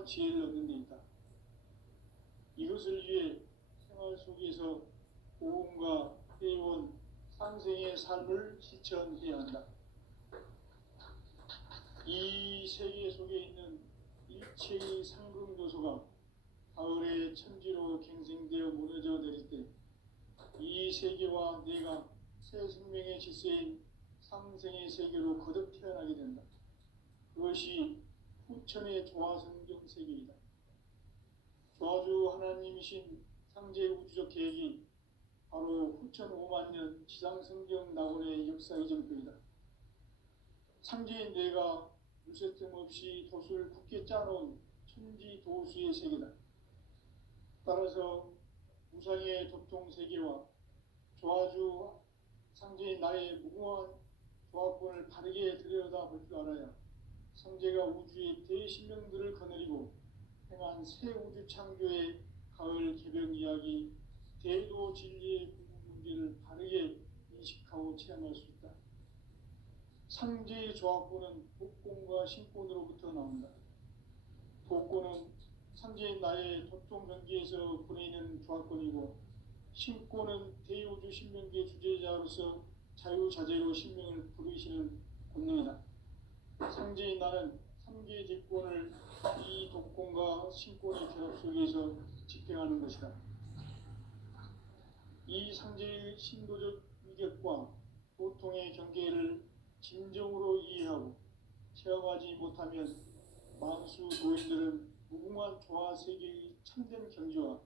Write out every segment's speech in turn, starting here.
무궁한 지혜를 얻는 데 있다. 이것을 위해 생활 속에서 고음과 회원, 상생의 삶을 실천해야 한다. 이 세계 속에 있는 일체의 상급 요소가 가을의 천지로 갱생되어 무너져 내릴 때 이 세계와 내가 새 생명의 질서인 상생의 세계로 거듭 태어나게 된다. 그것이 후천의 조화성경 세계이다. 조화주 하나님이신 상제 우주적 계획이 바로 후천 5만 년 지상성경 낙원의 역사 이전표이다. 상제인 내가 물새틈 없이 도수를 굳게 짜놓은 천지 도수의 세계다. 따라서 무상의 도통 세계와 조화주 상제인 나의 무궁한 조화권을 바르게 들여다볼 줄 알아야 상제가 우주의 대신령들을 거느리고 행한 새 우주 창조의 가을 개벽 이야기, 대도 진리의 궁극 문제를 바르게 인식하고 체험할 수 있다. 상제의 조화권은 복권과 신권으로부터 나온다. 복권은 상제인 나의 도통 경계에서 보내는 조화권이고, 신권은 대우주 신명기의 주제자로서 자유자재로 신명을 부르시는 권능이다. 상제인 나는 3개의 대권을 이 독권과 신권의 결합 속에서 집행하는 것이다. 이 상제의 신도적 위격과 보통의 경계를 진정으로 이해하고 체험하지 못하면 만수 도인들은 무궁한 조화 세계의 참된 경지와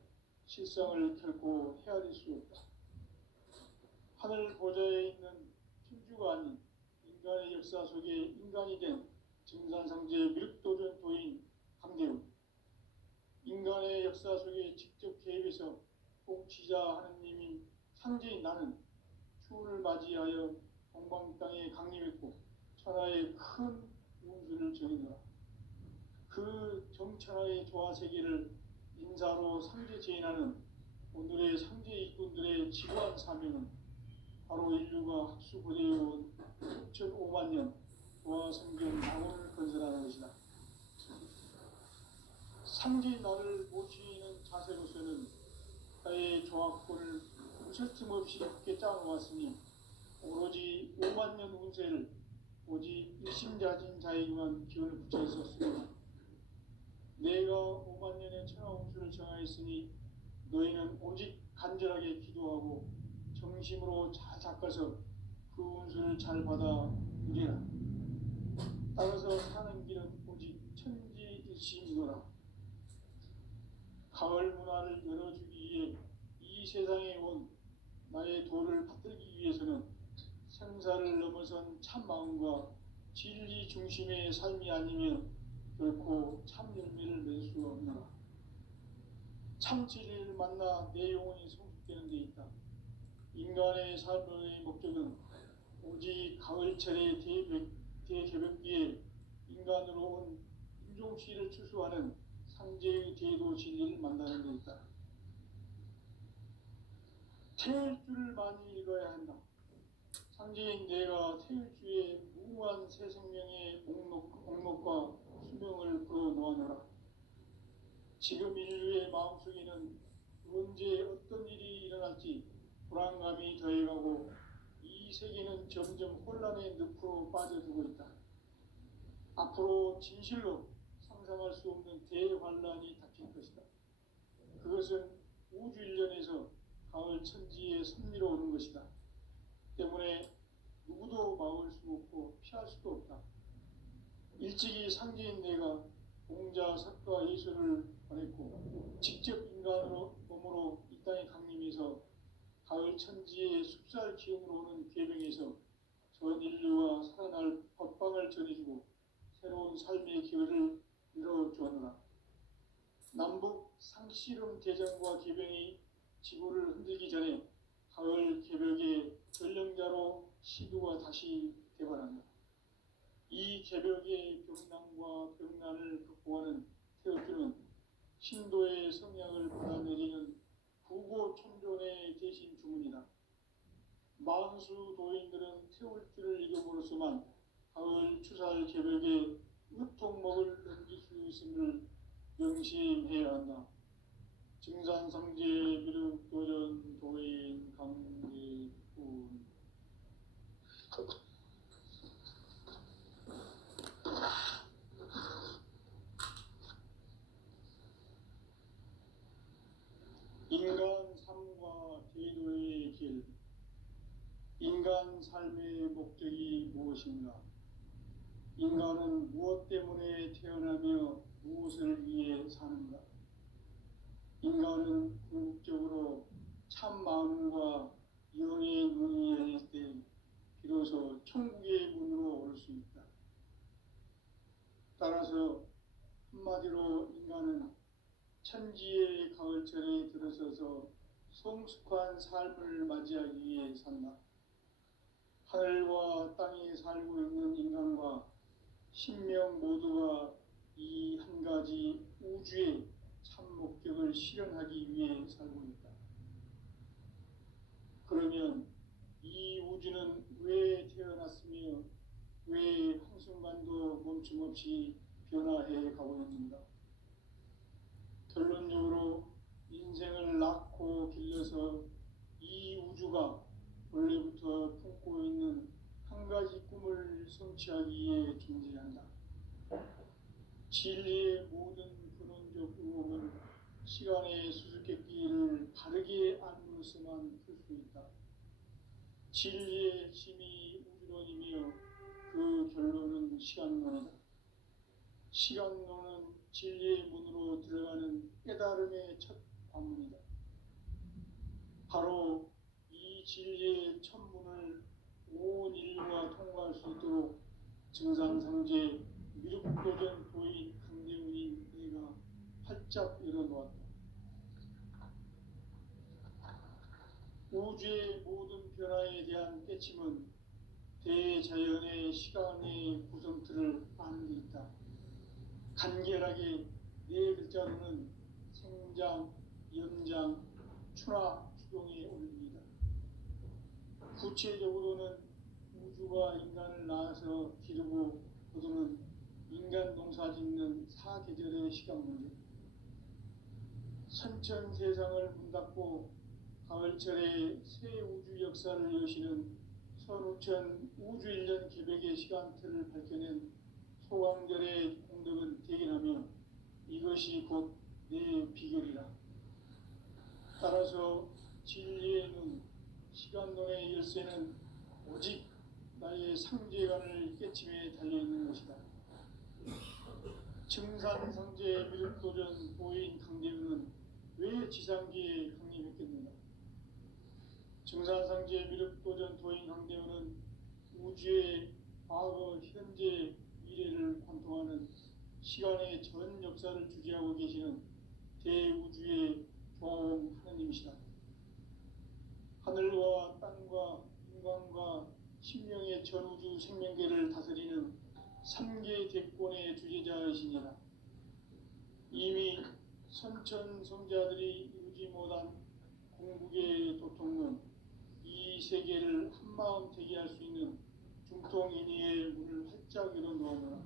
실상을 결코 헤아릴 수 없다. 하늘 보좌에 있는 천주가 아닌 인간의 역사 속에 인간이 된 증산상제 밀도전 도인 강대우, 인간의 역사 속에 직접 개입해서 통치자 하느님인 상제인 나는 추운을 맞이하여 동방 땅에 강림했고 천하의 큰 운수를 정의노라. 그 정천하의 조화세계를 인사로 상제 제인하는 오늘의 상제 일꾼들의 지구한 사명은 바로 인류가 학수고대해온 6,5만 년 조화성경 낙원을 건설하는 것이다. 상제인 나를 모시는 자세로서는 나의 조화권을 무설틈 없이 굳게 짜놓았으니 오로지 5만 년 운세를 오직 일심자진 자에게만 기원을 붙여 있었습니다. 내가 5만 년의 천하 운수를 정하였으니 너희는 오직 간절하게 기도하고 정심으로 잘 닦아서 그 운수를 잘 받아 누리라. 따라서 사는 길은 오직 천지일심이노라. 가을 문화를 열어주기 위해 이 세상에 온 나의 도를 받들기 위해서는 생사를 넘어선 참 마음과 진리 중심의 삶이 아니면 결코 참 열매를 맺을 수 없노라. 참 진리를 만나 내 영혼이 성숙되는 데 있다. 인간의 삶의 목적은 오직 가을철의 대개벽기에 인간으로 온 인종시를 추수하는 상제의 대도 진리를 만나는 데 있다. 태일주를 많이 읽어야 한다. 상제인 내가 태일주의 무궁한 새 생명의 목록과 수명을 풀어놓아노라. 지금 인류의 마음속에는 언제 어떤 일이 일어날지 불안감이 더해가고 이 세계는 점점 혼란의 늪으로 빠져들고 있다. 앞으로 진실로 상상할 수 없는 대환란이 닥칠 것이다. 그것은 우주 일련에서 가을 천지에 섭리로 오는 것이다. 때문에 누구도 막을 수 없고 피할 수도 없다. 일찍이 상제인 내가 공자, 석가, 예수를 보냈고 직접 인간으로 몸으로 이 땅에 강림해서 가을 천지의 숲살 기운으로 오는 괴병에서 전 인류와 살아날 법방을 전해주고 새로운 삶의 기회를 열어주었노라. 남북 상씨름 대전과 개병이 지구를 흔들기 전에 가을 개벽의 전령자로 시두가 다시 개발한다. 이 개벽의 병난과 병난을 극복하는 태어주는 신도의 성향을 받아내리는 구고천존의 대신 주문이다. 만수 도인들은 태울주를 이름으로서만 가을 추살 개벽에 으통먹을 넘길 수 있음을 명심해야 한다. 증산상제 미륵도전 도인 강대군. 인간 삶과 제도의 길. 인간 삶의 목적이 무엇인가? 인간은 무엇 때문에 태어나며 무엇을 위해 사는가? 인간은 궁극적으로 참 마음과 영의 문이 열릴 때 비로소 천국의 문으로 올 수 있다. 따라서 한마디로 인간은 천지의 가을철에 들어서서 성숙한 삶을 맞이하기 위해 산다. 하늘과 땅에 살고 있는 인간과 신명 모두가 이 한 가지 우주의 참 목적을 실현하기 위해 살고 있다. 그러면 이 우주는 왜 태어났으며 왜 한순간도 멈춤 없이 변화해 가고 있는가? 결론적으로 인생을 낳고 길러서 이 우주가 원래부터 품고 있는 한 가지 꿈을 성취하기 위해 존재한다. 진리의 모든 근원적 의혹은 시간의 수수께끼를 바르게 안으로서만 풀 수 있다. 진리의 핵심이 우주론이며 그 결론은 시간론이다. 시간론은 진리의 문으로 들어가는 깨달음의 첫 관문이다. 바로 이 진리의 첫 문을 온 인류가 통과할 수 있도록 증산상제 미륵도전 도인 강대훈인 내가 활짝 열어놓았다. 우주의 모든 변화에 대한 깨침은 대자연의 시간의 구성틀을 아는 데 있다. 간결하게 네 글자로는 생장, 연장, 추나 추동에 올립니다. 구체적으로는 우주가 인간을 낳아서 기르고 거두는 인간 농사 짓는 사계절의 시간 문제. 선천 세상을 문 닫고 가을철에 새 우주 역사를 여시는 선우천 우주 1년 개백의 시간틀을 밝혀낸 소강절의 공덕은 대견하며 이것이 곧 내 비결이라. 따라서 진리의 눈, 시간론의 열쇠는 오직 나의 상제관을 깨침에 달려있는 것이다. 증산상제 미륵도전 도인 강대훈은 왜 지상기에 강림했겠는가? 증산상제 미륵도전 도인 강대훈은 우주의 과거, 현재, 미래를 관통하는 시간의 전 역사를 주재하고 계시는 대우주의 조음 하느님이시다. 하늘과 땅과 인간과 신명의 전우주 생명계를 다스리는 3계 대권의 주재자이시니라. 이미 선천성자들이 이루지 못한 궁극의 도통론, 이 세계를 한마음 되게 할 수 있는 중통인의의 문을 활짝 열어놓으므라.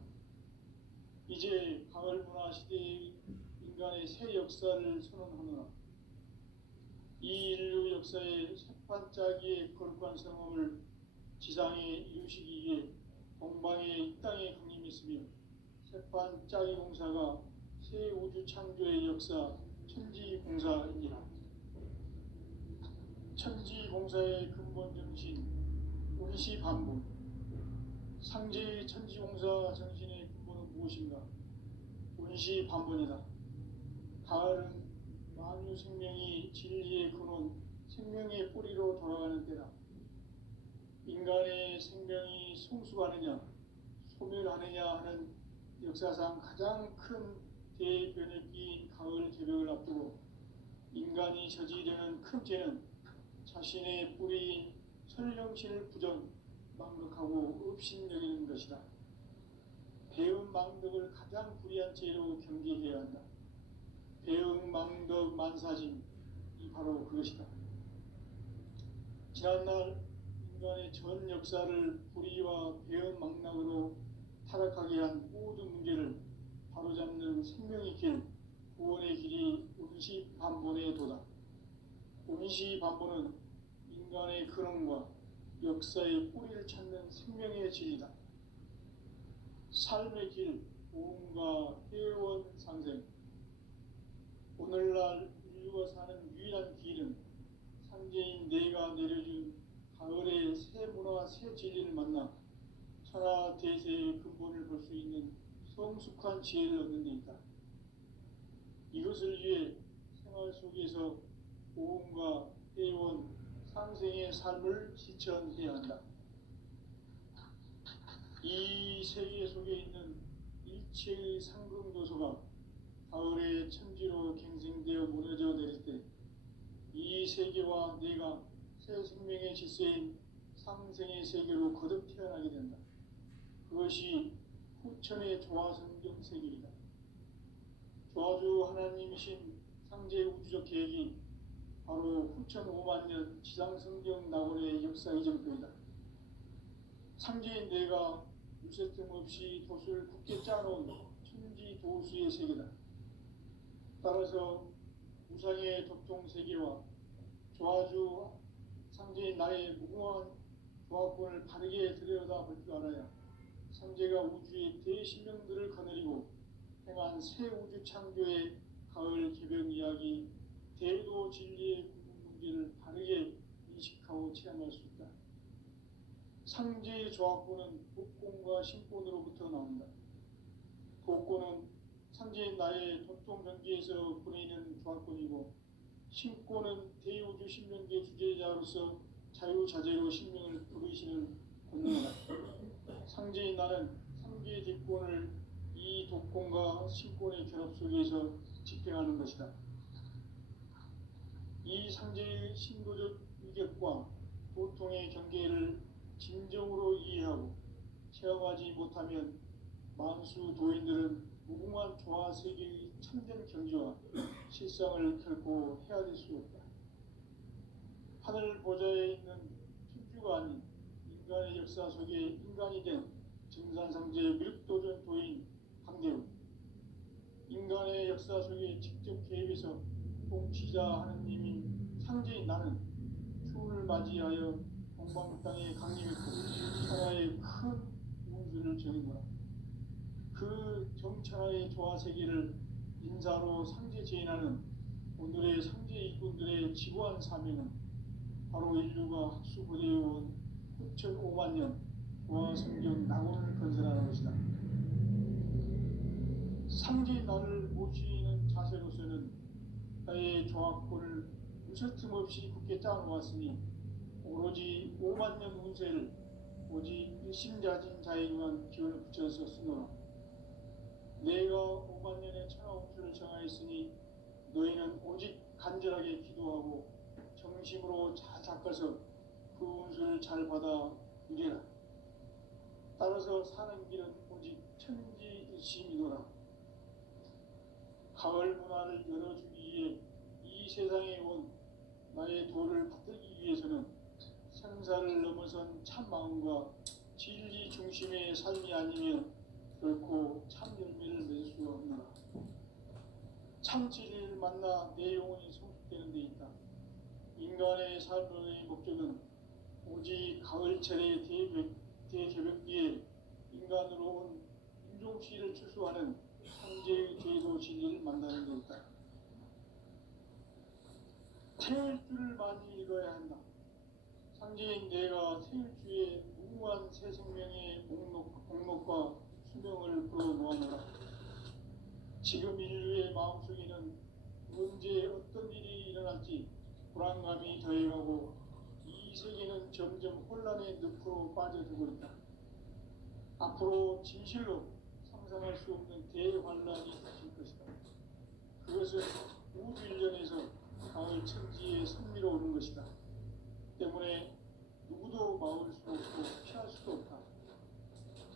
이제 가을 문화 시대의 인간의 새 역사를 선언하노라. 이 인류 역사의 새판짜기의 거룩한 성험을 지상에 이루시기 위해 동방의 이 땅에 강림했으며 새판짜기 공사가 새 우주 창조의 역사 천지공사이니라. 천지공사의 근본 정신 운시반복. 상제의 천지공사 정신의 근본은 무엇인가? 운시반복이다. 가을은 만유 생명이 진리의 근원, 생명의 뿌리로 돌아가는 때다. 인간의 생명이 성숙하느냐, 소멸하느냐 하는 역사상 가장 큰 대변혁기인 가을 개벽을 앞두고 인간이 저지르는 큰 죄는 자신의 뿌리인 설령신을 부정, 망덕하고 업신여기는 것이다. 배은 망덕을 가장 불의한 죄로 경계해야 한다. 배은 망덕 만사짐, 이 바로 그것이다. 지난날 인간의 전 역사를 불의와 배은 망락으로 타락하게 한 모든 문제를 바로잡는 생명의 길, 구원의 길이 운시 반본에 도다. 운시 반본은 인간의 근원과 역사의 뿌리를 찾는 생명의 진리다. 삶의 길, 보험과 회원 상생. 오늘날 인류가 사는 유일한 길은 상제인 내가 내려준 가을의 새 문화, 새 진리를 만나 천하 대세의 근본을 볼 수 있는 성숙한 지혜를 얻는 데 있다. 이것을 위해 생활 속에서 보험과 회원, 상생의 삶을 실천해야 한다. 이 세계 속에 있는 일체의 상승도소가 가을의 천지로 갱생되어 무너져 내릴 때 이 세계와 내가 새 생명의 질서인 상생의 세계로 거듭 태어나게 된다. 그것이 후천의 조화성경 세계이다. 조화주 하나님이신 상제 우주적 계획이 바로 후천 5만 년 지상성경 낙원의 역사 이정표이다. 상제인 내가 유세 틈 없이 도수를 굳게 짜놓은 천지 도수의 세계다. 따라서 우상의 독통세계와 조화주 상제인 나의 무궁한 조합권을 바르게 들여다볼 줄 알아야 상제가 우주의 대신령들을 거느리고 행한 새 우주 창조의 가을 개변 이야기, 대도 진리의 궁극 문제를 바르게 인식하고 체험할 수 있다. 상제의 조합권은 복권과 신권으로부터 나온다. 복권은 상제인 나의 독통전기에서 보내는 조합권이고, 신권은 대우주 신명계 주제자로서 자유자재로 신명을 부르시는 권능이다. 상제인 나는 상계의 뒷권을 이 독권과 신권의 결합 속에서 집행하는 것이다. 이 상제의 신도적 위격과 보통의 경계를 진정으로 이해하고 체험하지 못하면 만수 도인들은 무궁한 조화 세계의 참된 경지와 실상을 결코 헤아릴 수 없다. 하늘 보좌에 있는 천주가 아닌 인간의 역사 속에 인간이 된 증산상제 밀도전 도인 강대우, 인간의 역사 속에 직접 개입해서 통치자 하느님인 상제인 나는 추운을 맞이하여 동방 땅에 강림했고 천하의 큰 운수를 정했노라. 그 정천하의 조화세계를 인사로 상제 제인하는 오늘의 상제 일꾼들의 지구한 사명은 바로 인류가 학수고대해온 후천 5만 년 조화성경 낙원을 건설하는 것이다. 상제인 나를 모시는 자세로서는 나의 조합권을 무설틈 없이 굳게 짜놓았으니 오로지 5만 년 운세를 오직 일심자진 자에게만 기원을 붙여서 쓰노라. 내가 5만 년의 천하 운수를 정하였으니 너희는 오직 간절하게 기도하고 정심으로 잘 닦아서 그 운수를 잘 받아 누리라. 따라서 사는 길은 오직 천지일심이노라. 가을 문화를 열어주기 위해 이 세상에 온 나의 도를 받들기 위해서는 생사를 넘어선 참 마음과 진리 중심의 삶이 아니면 결코 참 열매를 맺을 수 없노라. 참 진리를 만나 내 영혼이 성숙되는 데 있다. 인간의 삶의 목적은 오직 가을철의 대개벽기에 인간으로 온 인종시를 추수하는 상제의 제도 진리를 만나는 데 있다. 태일주를 많이 읽어야 한다. 상제인 내가 태일주의 무궁한 새 생명의 목록과 수명을 풀어놓아노라. 지금 인류의 마음속에는 언제 어떤 일이 일어날지 불안감이 더해가고 이 세계는 점점 혼란의 늪으로 빠져들고 있다. 앞으로 진실로 상상할 수 없는 대환란이 닥칠 것이다. 그것은 우주 일련에서 가을 천지의 선미로 오는 것이다. 때문에 누구도 막을 수 없고 피할 수도 없다.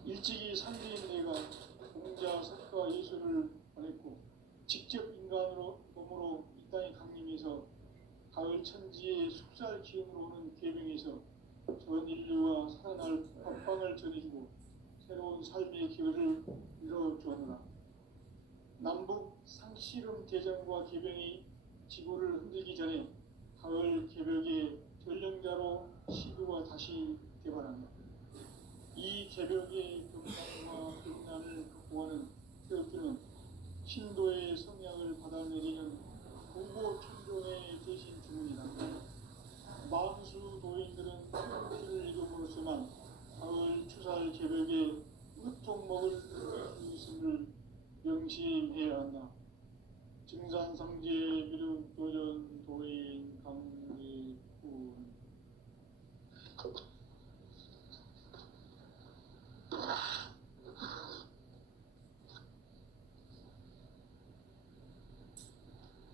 일찍이 상제인 내가 공자, 석가, 예수를 보냈고 직접 인간으로 몸으로 이 땅에 강림해서 가을 천지의 숙살 기운으로 오는 계명에서 전 인류가 살아날 법방을 전해주고 새로운 삶의 기회를 이뤄주었노라. 남북 상씨름 대전과 개병이 지구를 흔들기 전에 가을 개벽의 전령자로 시도가 다시 되발합니다. 이 개벽의 격상과 격난을 극복하는 태극기는 신도의 성향을 받아내리는 부고 천종의 대신 주문이다. 만수 도인들은 태극기를 이름으로서만 가을 추살 개벽의 으통목을 느낄 수 있음을 명심해야 한다. 증산성제 미륵도전 도인 강리군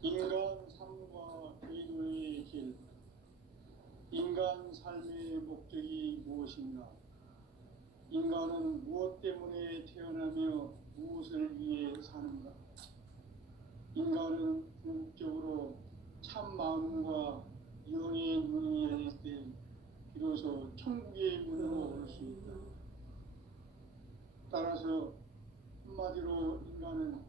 인간 삶과 의도의 길. 인간 삶의 목적이 무엇인가? 인간은 무엇 때문에 태어나며 무엇을 위해 사는가? 인간은 궁극적으로 참 마음과 영의 문이 열릴 때 비로소 천국의 문으로 올 수 있다. 따라서 한마디로 인간은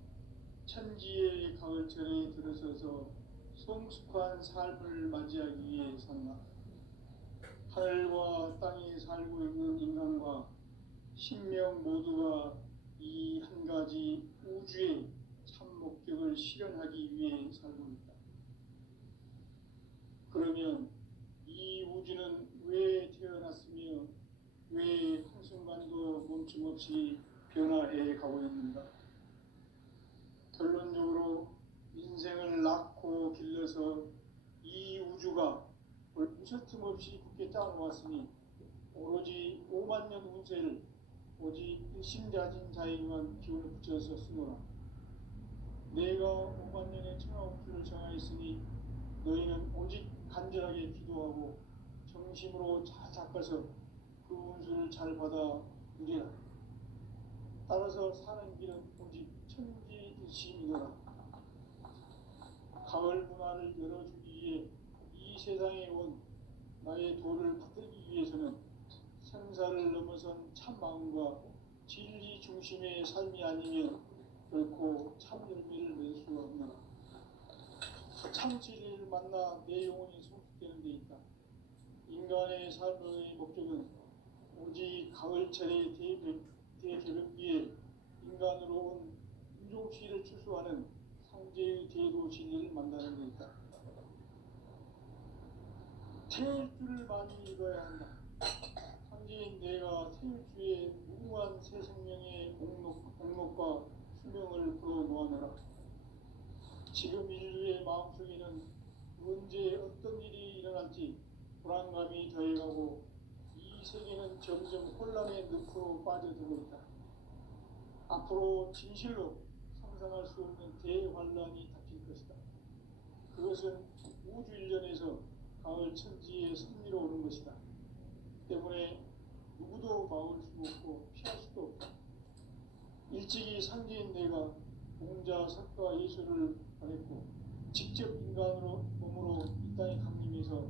천지의 가을철에 들어서서 성숙한 삶을 맞이하기 위해 산다. 하늘과 땅에 살고 있는 인간과 신명 모두가 이 한 가지 우주의 참 목적을 실현하기 위해 살고 있다. 그러면 이 우주는 왜 태어났으며 왜 한순간도 멈춤없이 변화해 가고 있는가? 결론적으로 인생을 낳고 길러서 이 우주가 무슨 틈없이 굳게 짜놓았으니 오로지 5만 년 운세를 오직 일심자진 자에게만 기운을 붙여서 쓰노라. 내가 5만 년의 청하운수를 정하였으니 너희는 오직 간절하게 기도하고 정심으로 잘 닦아서 그 운수를 잘 받아 누리라. 따라서 사는 길은 오직 천지일심이노라. 가을 문화를 열어주기 위해 이 세상에 온 나의 도를 받들기 위해서는 생사를 넘어선 참마음과 진리 중심의 삶이 아니면 결코 참 열매를 낼 수가 없노라. 참 진리를 만나 내 영혼이 성숙되는 데 있다. 인간의 삶의 목적은 오직 가을철의 대개벽기에 인간으로 온 인종시를 추수하는 상제의 대도 진리를 만나는 데 있다. 태일주를 많이 읽어야 한다. 상제인 내가 태일주의 무궁한 새 생명의 공록과 수명을 불어놓아내라. 지금 인류의 마음속에는 언제 어떤 일이 일어날지 불안감이 더해가고 이 세계는 점점 혼란의 늪으로 빠져들고 있다. 앞으로 진실로 상상할 수 없는 대환란이 닥칠 것이다. 그것은 우주 일련에서 가을 천지의 승리로 오는 것이다. 때문에 누구도 막을 수 없고 피할 수도 없다. 일찍이 상제인 내가 공자, 석가, 예수를 보냈고 직접 인간으로 몸으로 이 땅에 강림해서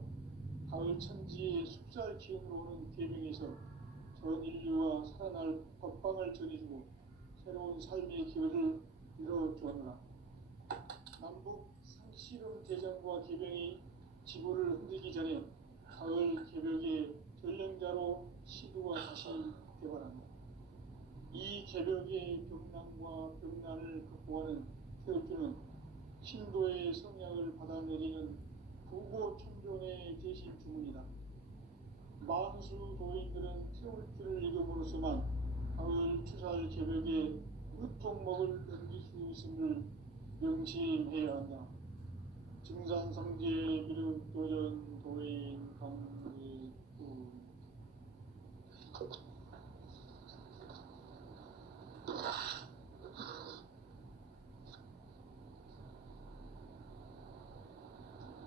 가을 천지의 숲살 기운으로 오는 계명에서 전 인류와 살아날 법방을 전해주고 새로운 삶의 기회를 이뤄주었노라. 남북 상씨름 대전과 개병이 지구를 흔들기 전에 가을 개벽의 전령자로 시도가 다시 되발합니다. 이 개벽의 격난과 격난을 극복하는 태극기는 신도의 성향을 받아내리는 부고 천종의 대신 주문이다. 만수 도인들은 태울주를 읽음으로써만 가을 추살 개벽의 으통목을 넘길 수 있음을 명심해야 한다. 증산성제 미륵도전 도인 강리군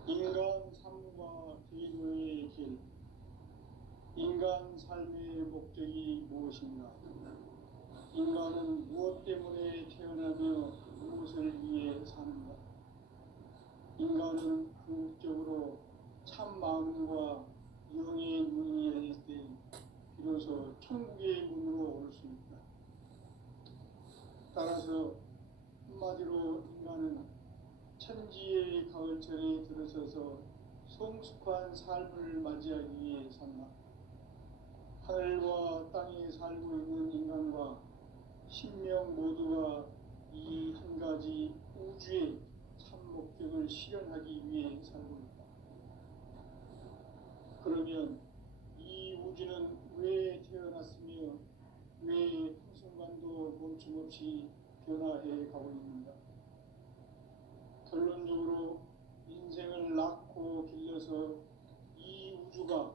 인간 삶과 기도의 길. 인간 삶의 목적이 무엇인가? 인간은 무엇 때문에 태어나며 무엇을 위해 사는가? 인간은 궁극적으로 참 마음과 영의 문이 열릴 때 비로소 천국의 문으로 올 수 있다. 따라서 한마디로 인간은 천지의 가을철에 들어서서 성숙한 삶을 맞이하기 위해 산다. 하늘과 땅에 살고 있는 인간과 신명 모두가 이 한 가지 우주의 참 목적을 실현하기 위해 살고 있다. 그러면 이 우주는 왜 태어났으며 왜 한순간도 멈춤없이 변화해 가고 있는가? 결론적으로 인생을 낳고 길러서 이 우주가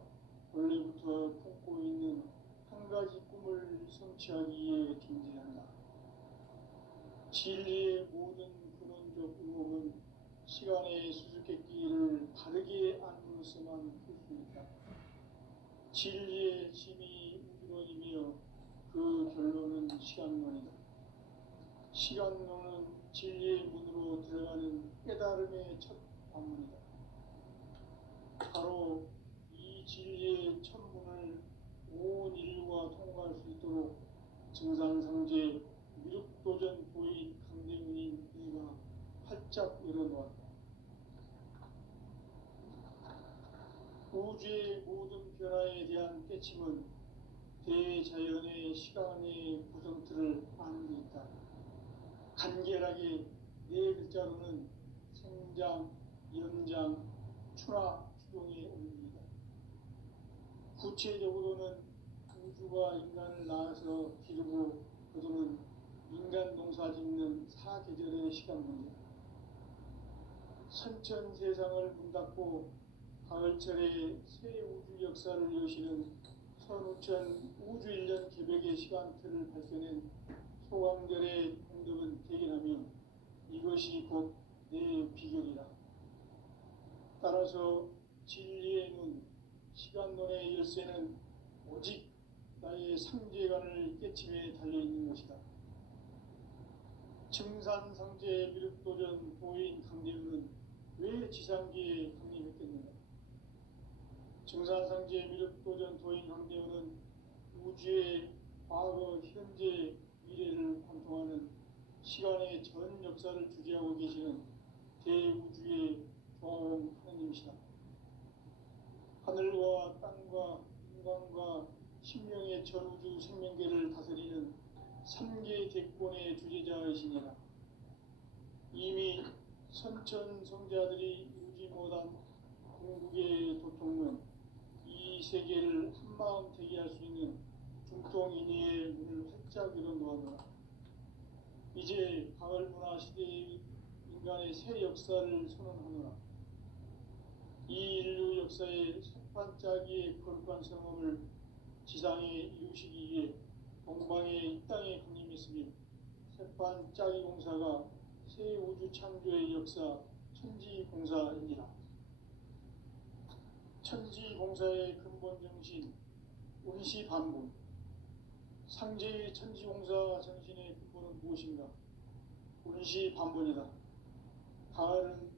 원래부터 품고 있는 한 가지 꿈을 성취하기 위해 존재한다. 진리의 모든 근원적 의혹은 시간의 수수께끼를 바르게 안으로서만 풀 수 있다. 진리의 힘이 우주론이며 그 결론은 시간론이다. 시간론은 진리의 문으로 들어가는 깨달음의 첫 관문이다. 바로 이 진리의 첫 문을 온 인류가 통과할 수 있도록 증산상제 미륵도전 보인 강대문인 이가 활짝 열어놓았다. 우주의 모든 변화에 대한 깨침은 대자연의 시간의 구성틀을 아는 데 있다. 간결하게 네 글자로는 생장, 연장, 추나 추동의 원리이다. 구체적으로는 우주가 인간을 낳아서 기르고 거두는 인간 농사 짓는 사계절의 시간 문제. 선천 세상을 문 닫고 가을철에 새 우주 역사를 여시는 선우천 우주 1년 개백의 시간틀을 발견한 소강절의 공덕은 대견하며 이것이 곧 내 비결이라. 따라서 진리의 문, 시간론의 열쇠는 오직 나의 상제관을 깨침에 달려있는 것이다. 증산상제 미륵도전 보인 강대문은 왜 지상기에 강림했겠는가? 증산상제 미륵도전 도인 강대문은 우주의 과거, 현재, 미래를 관통하는 시간의 전 역사를 주재하고 계시는 대우주의 조화원 하느님이시다. 하늘과 땅과 인간과 신명의 전우주 생명계를 다스리는 3개 대권의 주재자이시니라. 이미 선천성자들이 이루지 못한 궁극의 도통은 이 세계를 한마음 되게 할 수 있는 중통인의의 문을 활짝 열어놓았노라. 이제 가을문화 시대의 인간의 새 역사를 선언하노라. 이 인류 역사의 새판짜기의 거룩한 성험을 지상에 이루시기 위해 동방의 이 땅에 강림했으며 새판짜기 공사가 새 우주 창조의 역사 천지공사입니다. 천지공사의 근본 정신 운시반본. 상제의 천지공사 정신의 근본은 무엇인가? 운시반본이다. 가을은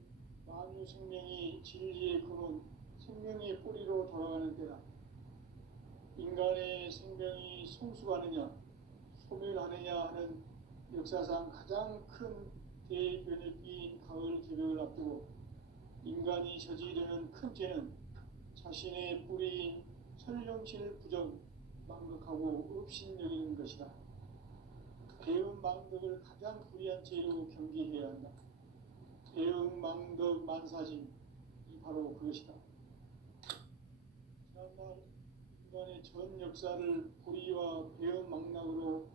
만유 생명이 진리의 근원, 생명의 뿌리로 돌아가는 때다. 인간의 생명이 성숙하느냐, 소멸하느냐 하는 역사상 가장 큰 대변혁기인 가을 개벽을 앞두고 인간이 저지르는 큰 죄는 자신의 뿌리인 천령신을 부정, 망덕하고 업신여기는 것이다. 배은 망덕을 가장 불의한 죄로 경계해야 한다. 배은 망덕 만사짐이 바로 그것이다. 지난날 인간의 전 역사를 불의와 배은 망락으로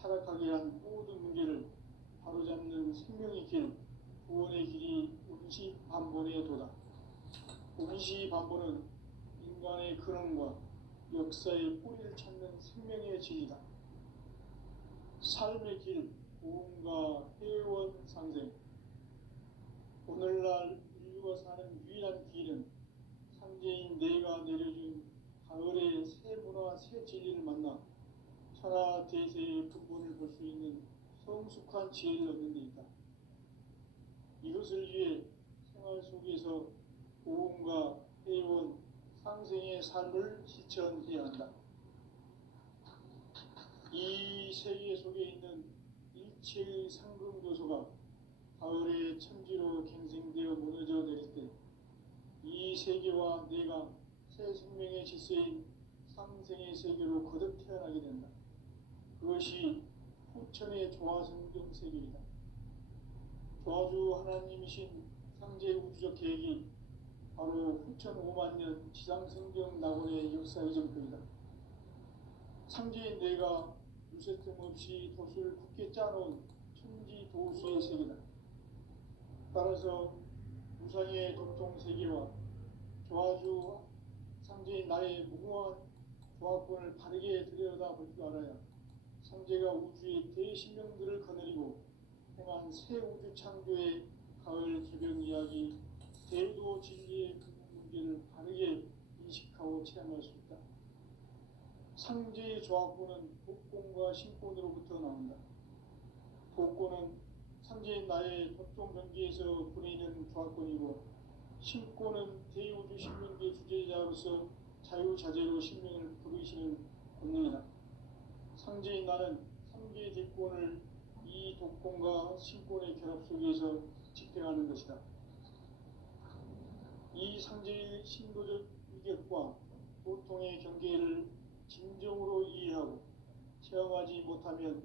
타락하게 한 모든 문제를 바로잡는 생명의 길, 구원의 길이 운시반본의 도다. 운시반본은 인간의 근원과 역사의 뿌리를 찾는 생명의 진리다. 삶의 길, 고음과 회원 상생. 오늘날 인류가 사는 유일한 길은 상제인 내가 내려준 가을의 새 문화, 새 진리를 만나 천하 대세의 근본을 볼 수 있는 성숙한 지혜를 얻는 데 있다. 이것을 위해 생활 속에서 고음과 회원, 상생의 삶을 실천해야 한다. 이 세계 속에 있는 일체의 상금 요소가 가을의 천지로 갱생되어 무너져 내릴 때 이 세계와 내가 새 생명의 질서인 상생의 세계로 거듭 태어나게 된다. 그것이 후천의 조화성경 세계이다. 조화주 하나님이신 상제 우주적 계획이 바로 후천 5만 년 지상성경 낙원의 역사 이전표이다. 상제인 내가 유세틈 없이 도수를 굳게 짜놓은 천지 도수의 세계다. 따라서 우상의 도통세계와 조화주 상제인 나의 무궁한 조화권을 바르게 들여다볼 줄 알아야 상제가 우주의 대신명들을 거느리고 행한 새 우주 창조의 가을 개변 이야기, 대도 진리의 근본 문제를 바르게 인식하고 체험할 수 있다. 상제의 조화권은 복권과 신권으로부터 나온다. 복권은 상제인 나의 도통 경계에서 보내는 조화권이고, 신권은 대우주 신명계 주제자로서 자유자재로 신명을 부르시는 권능이다. 상제인 나는 3개의 대권을 이 독권과 신권의 결합 속에서 집행하는 것이다. 이 상제의 신도적 위격과 보통의 경계를 진정으로 이해하고 체험하지 못하면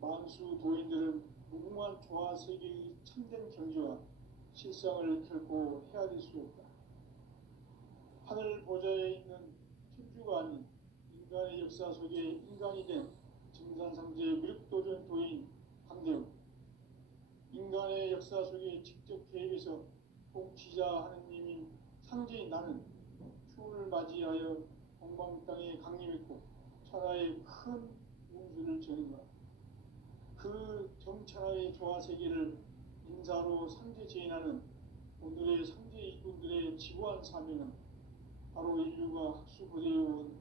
만수 도인들은 무궁한 조화 세계의 참된 경지와 실상을 결코 헤아릴 수 없다. 하늘 보좌에 있는 천주가 아닌 인간의 역사 속에 인간이 된 증산상제의 무력도전 도인 강대우, 인간의 역사 속에 직접 개입해서 통치자 하느님인 상제인 나는 추운을 맞이하여 동방 땅에 강림했고 천하의 큰 운수를 전했노라. 그 정천하의 조화 세계를 인사로 상제 제인하는 오늘의 상제 일꾼들의 지구한 사명은 바로 인류가 학수고대해온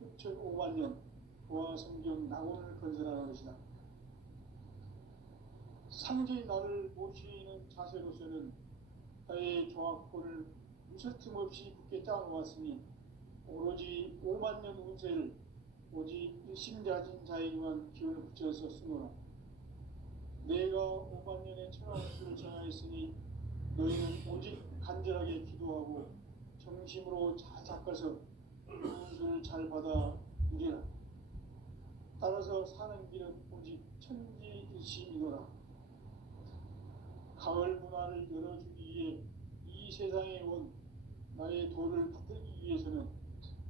후천 5만 년 조화 성경 낙원을 건설하는 것이다. 상제의 나를 모시는 자세로서는 나의 조화권을 무쇠틈 없이 굳게 짜놓았으니 오로지 5만 년 운세를 오직 일심자진 자에게만 기운을 붙여서 쓰노라. 내가 5만 년의 천하 운수를 정하였으니 너희는 오직 간절하게 기도하고 정심으로 잘 닦아서 그 운수를 잘 받아 누리라. 따라서 사는 길은 오직 천지일심이노라. 가을 문화를 열어주기 위해 이 세상에 온 나의 도를 받들기 위해서는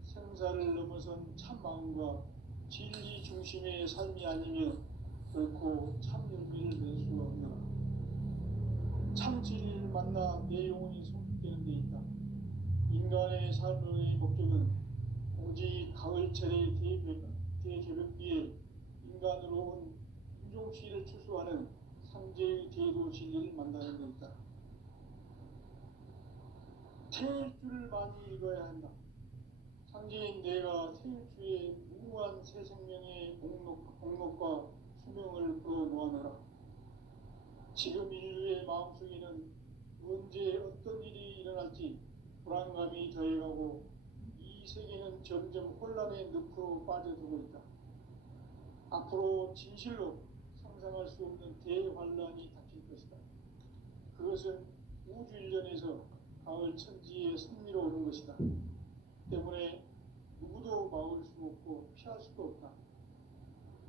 생사를 넘어선 참마음과 진리 중심의 삶이 아니면 결코 참 열매를 낼 수가 없노라. 참 진리를 만나 내 영혼이 성숙되는 데 있다. 인간의 삶의 목적은 오직 가을철의 대개벽기에 인간으로 온 인종시를 추수하는 상제의 대도 진리를 만나는 데 있다. 태일주를 많이 읽어야 한다. 상제인 내가 태일주의 무궁한 새 생명의 공록과 수명을 불어놓아노라. 지금 인류의 마음속에는 언제 어떤 일이 일어날지 불안감이 더해가고 이 세계는 점점 혼란의 늪으로 빠져들고 있다. 앞으로 진실로 상상할 수 없는 대환란이 닥칠 것이다. 그것은 우주 일련에서 가을 천지의 승리로 오는 것이다. 때문에 누구도 막을 수 없고 피할 수도 없다.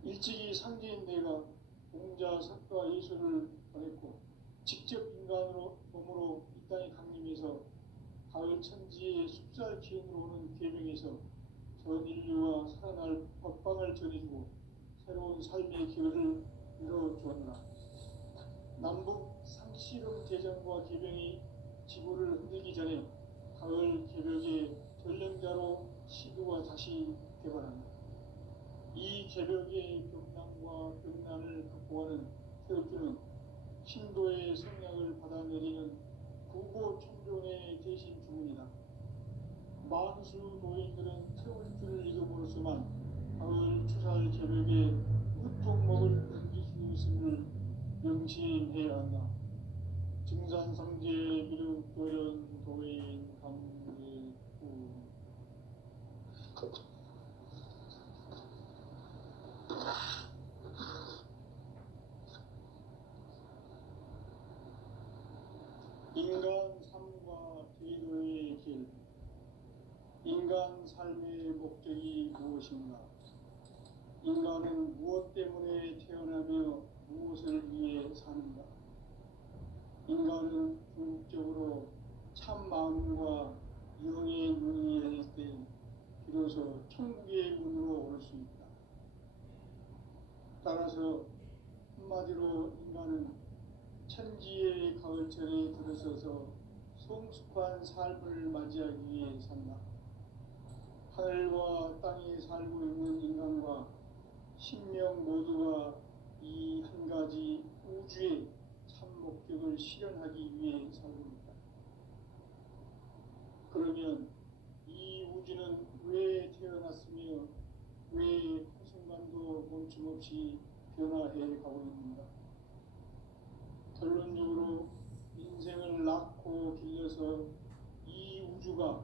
일찍이 상제인 내가 공자, 석가, 예수를 보냈고 직접 인간으로 몸으로 이 땅에 강림해서 가을 천지의 숲살 기운으로 오는 계명에서 전 인류와 살아날 법방을 전해주고 새로운 삶의 기회를 이뤄주었노라. 남북 상씨름 대전과 계병이 지구를 흔들기 전에 가을 개벽의 전령자로 시도가 다시 개발한다. 이 개벽의 격난과 격난을 극복하는 태극주는 신도의 성약을 받아내리는 구고 천존의 대신 주문이다. 만수 도인들은 태울주를 읽음으로써만 가을 추살 개벽에 우통먹을 던질 수 있음을 명심해야 한다. 증산상제 미륵도련 도인 강제구 인간 삶과 대도의 길, 인간 삶의 목적이 무엇인가? 인간은 무엇 때문에 태어나며 무엇을 위해 사는가? 인간은 궁극적으로 참 마음과 영의 눈이 열릴 때 비로소 천국의 문으로 올 수 있다. 따라서 한마디로 인간은 천지의 가을철에 들어서서 성숙한 삶을 맞이하기 위해 산다. 하늘과 땅에 살고 있는 인간과 신명 모두가 이 한 가지 우주의 참 목적을 실현하기 위해 살고 있다. 그러면 이 우주는 왜 태어났으며 왜 한순간도 멈춤없이 변화해 가고 있는가? 결론적으로 인생을 낳고 길러서 이 우주가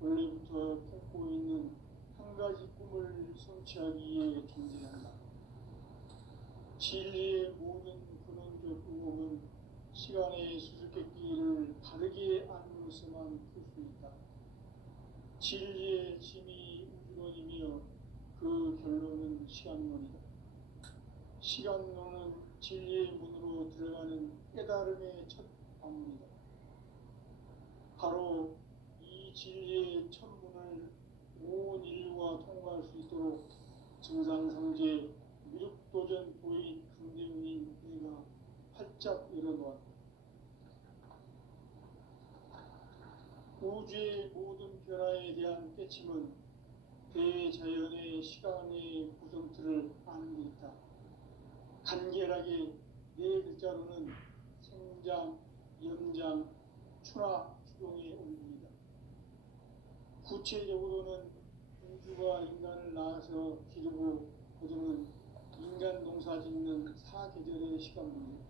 원래부터 품고 있는 한 가지 꿈을 성취하기 위해 존재한다. 진리의 모든 근원적 의혹은 시간의 수수께끼를 바르게 안으로서만 풀 수 있다. 진리의 힘이 우주론이며 그 결론은 시간론이다. 시간론은 진리의 문으로 들어가는 깨달음의 첫 방문이다. 바로 이 진리의 첫 문을 온 인류가 통과할 수 있도록 증산상제 미륵도전 도인 강대훈인 내가 활짝 열어놓았다. 우주의 모든 변화에 대한 깨침은 대자연의 시간의 구성틀을 아는 데 있다. 간결하게 네 글자로는 생장, 연장, 추나 추동의 원리이다. 구체적으로는 우주가 인간을 낳아서 기르고 거두는 인간 농사 짓는 사계절의 시간입니다.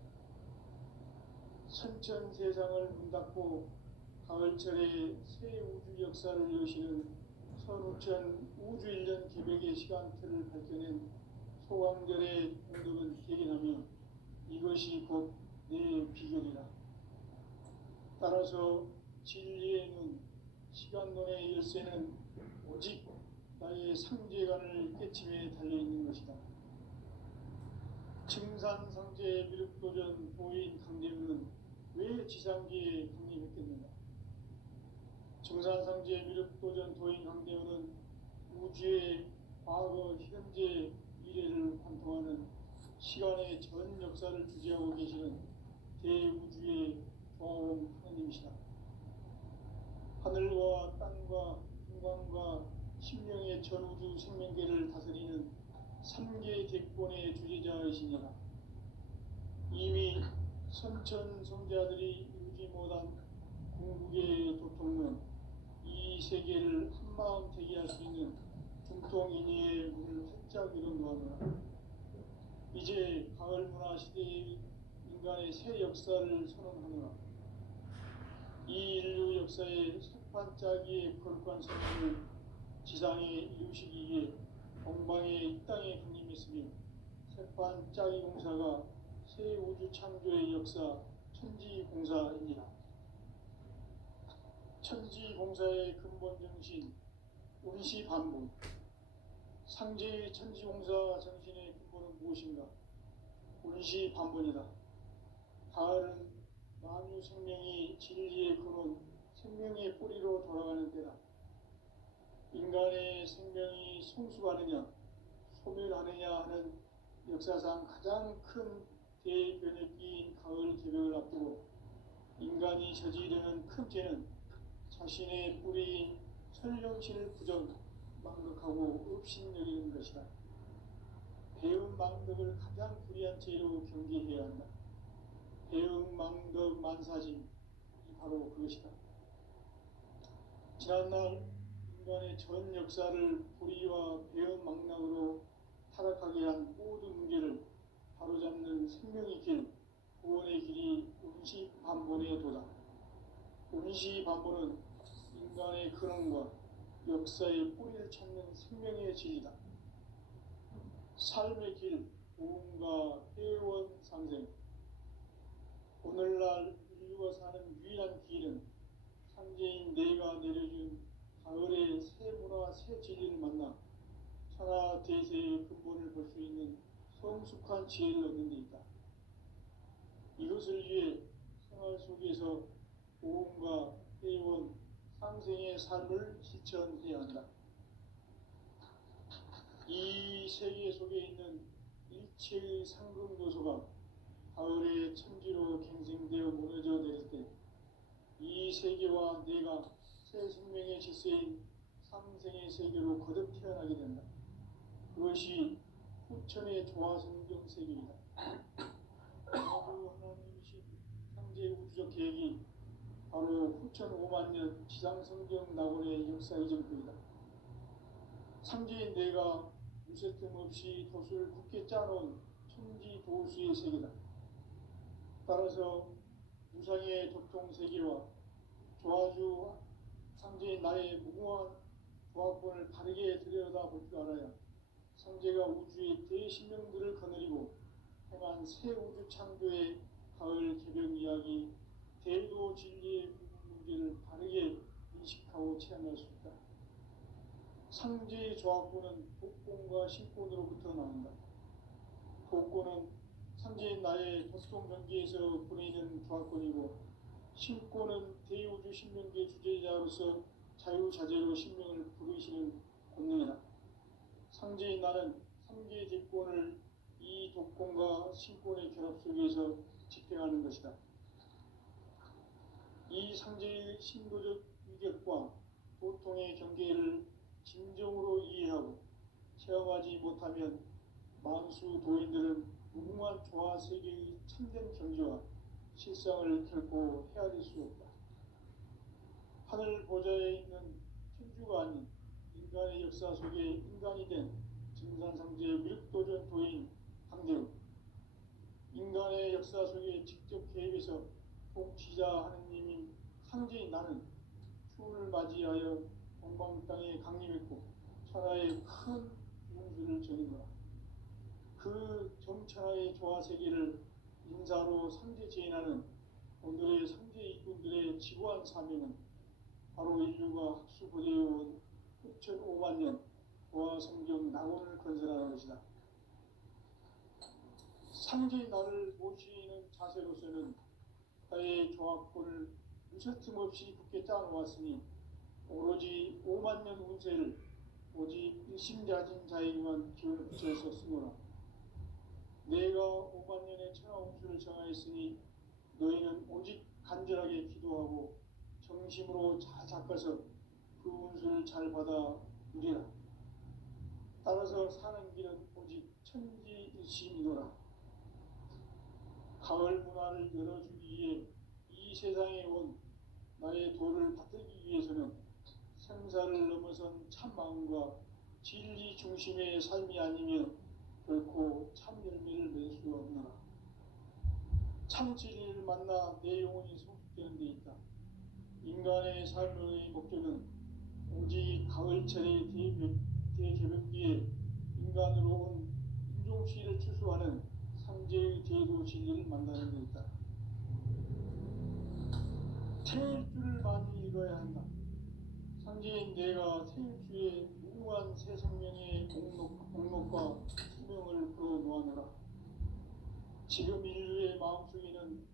선천 세상을 문 닫고 가을철에 새 우주 역사를 여시는 선우천 우주 1년 개백의 시간틀을 밝혀낸 소강절의 공덕은 대견하며 이것이 곧 내 비결이라. 따라서 진리의 눈, 시간론의 열쇠는 오직 나의 상제관을 깨침에 달려있는 것이다. 증산상제 미륵도전 도인 강대훈은 왜 지상계에 강림했겠는가? 증산상제 미륵도전 도인 강대훈은 우주의 과거, 현재, 미래를 관통하는 시간의 전 역사를 주재하고 계시는 대우주의 조화원 하느님이시다. 하늘과 땅과 인간과 신명의 전우주 생명계를 다스리는 3계 대권의 주재자이시니라. 이미 선천성자들이 이루지 못한 궁극의 도통론, 이 세계를 한마음 되게 할 수 있는 중통인의의 문을 활짝 열어놓았노라. 이제 가을 문화 시대의 인간의 새 역사를 선언하노라. 이 인류 역사의 첫 반짝이의 거룩한 선언을 지상에 이루시기 위해 동방의 이 땅에 강림했으며 새 반짝이 공사가 새 우주 창조의 역사 천지공사입니다. 천지공사의 근본 정신 운시반본. 상제의 천지공사 정신의 근본은 무엇인가? 운시반본이다. 가을은 만유 생명이 진리의 근원, 생명의 뿌리로 돌아가는 때다. 인간의 생명이 성숙하느냐, 소멸하느냐 하는 역사상 가장 큰 대변혁기인 가을 개벽을 앞두고 인간이 저지르는 큰 죄는 자신의 뿌리인 설령신을 망극하고 업신여기는 것이다. 배운 망덕을 가장 불의한 죄로 경계해야 한다. 배운 망덕 만사짐이 바로 그것이다. 지난날 인간의 전 역사를 불의와 배운 망락으로 타락하게 한 모든 문제를 바로잡는 생명의 길, 구원의 길이 운시반본의 도다. 운시반본은 인간의 근원과 역사의 뿌리를 찾는 생명의 진리다. 삶의 길, 보험과 회원 상생. 오늘날 인류가 사는 유일한 내가 내려준 가을의 새 문화 새 진리를 만나 천하 대세의 근본을 볼 수 있는 성숙한 지혜를 얻는 데 있다. 이것을 위해 생활 속에서 보험과 회원, 상생의 삶을 실천해야 한다. 이 세계 속에 있는 일체의 상금 요소가 가을의 천지로 갱생되어 무너져 내릴 때 이 세계와 내가 새 생명의 질서인 상생의 세계로 거듭 태어나게 된다. 그것이 후천의 조화성경 세계이다. 하나님이신 창제 우주적 계획이 바로 후천 5만 년 지상성경 낙원의 역사 이전부이다. 창제인 내가 무쇠뜸 없이 돛을 굳게 짜놓은 천지 도수의 세계다. 따라서 무상의 도통 세계와 조화주 창제인 나의 무궁한 조합권을 바르게 들여다볼 줄 알아야 창제가 우주의 대신명들을 거느리고 행한 새 우주 창조의 가을 개벽 이야기, 대도 진리의 문제를 바르게 인식하고 체험할 수 있다. 창제의 조합권은 복권과 신권으로부터 나온다. 복권은 창제인 나의 도통 경계에서 보내는 조합권이고, 신권은 대우주 신명계 주제자로서 자유자재로 신명을 부르시는 권능이다. 창제인 나는 3개 대권을 이 독권과 신권의 결합 속에서 집행하는 것이다. 이 상제의 신도적 위격과 보통의 경계를 진정으로 이해하고 체험하지 못하면 만수 도인들은 무궁한 조화 세계의 참된 경지와 실상을 결코 헤아릴 수 없다. 하늘 보좌에 있는 천주가 아닌 인간의 역사 속에 인간이 된 증산상제의 밀도전 도인 강대우, 인간의 역사 속에 직접 개입해서 통치자 하느님인 상제인 나는 추운을 맞이하여 동방 땅에 강림했고 천하의 큰 용수를 전인 거라. 그 정천하의 조화 세계를 인사로 상제 제인하는 오늘의 상제 일꾼들의 지구한 사명은 바로 인류가 학수고대해온 9,5만 년 조화 성경 낙원을 건설하는 것이다. 상제인 나를 모시는 자세로서는 나의 조합권을 무쇠틈 없이 굳게 짜놓았으니 오로지 5만 년 운세를 오직 일심자진 자에게만 기운을 붙여서 쓰노라. 내가 5만 년의 천하 운수를 정하였으니 너희는 오직 간절하게 기도하고 정심으로 잘 닦아서 그 운수를 잘 받아 누리라. 따라서 사는 길은 오직 천지일심이노라. 가을 문화를 열어주기 위해 이 세상에 온 나의 도를 받들기 위해서는 생사를 넘어선 참 마음과 진리 중심의 삶이 아니면 결코 참 열매를 맺을 수 없노라. 참 진리를 만나 내 영혼이 성숙되는 데 있다. 인간의 삶의 목적은 오직 가을철의 대개벽기에 인간으로 온 인종시를 추수하는 상제의 대도 진리를 만나는 데 있다. 태일주를 많이 읽어야 한다. 상제인 내가 태일주의 무궁한 새 생명의 목록과 수명을 풀어놓아노라. 지금 인류의 마음속에는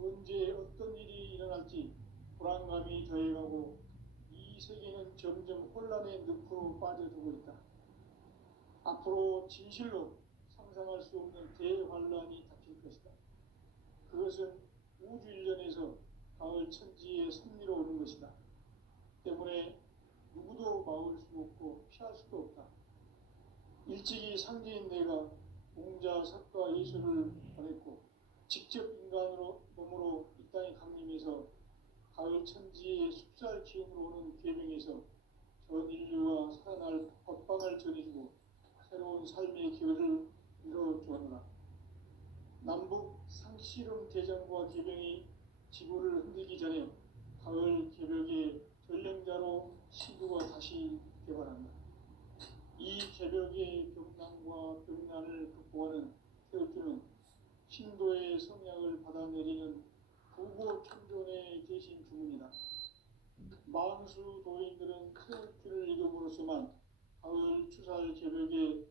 언제 어떤 일이 일어날지 불안감이 더해가고 이 세계는 점점 혼란의 늪으로 빠져들고 있다. 앞으로 진실로 상상할 수 없는 대환란이 닥칠 것이다. 그것은 우주 일련에서 가을 천지의 섭리로 오는 것이다. 때문에 누구도 막을 수 없고 피할 수도 없다. 일찍이 상제인 내가 공자, 석가, 예수를 보냈고 직접 인간으로 몸으로 이 땅에 강림해서 가을 천지의 숲살 기운으로 오는 계명에서 전 인류와 살아날 법방을 전해주고 새로운 삶의 기회를 이뤄주었노라. 남북 상씨름 대전과 계병이 지구를 흔들기 전에 가을 개벽의 전령자로 시구가 다시 개발한다. 이 개벽의 병난과 병난을 극복하는 태극주는 신도의 성향을 받아내리는 부고 천존의 대신 주문이다. 만수 도인들은 크레트를 읽음으로써만 가을 추살 제벽에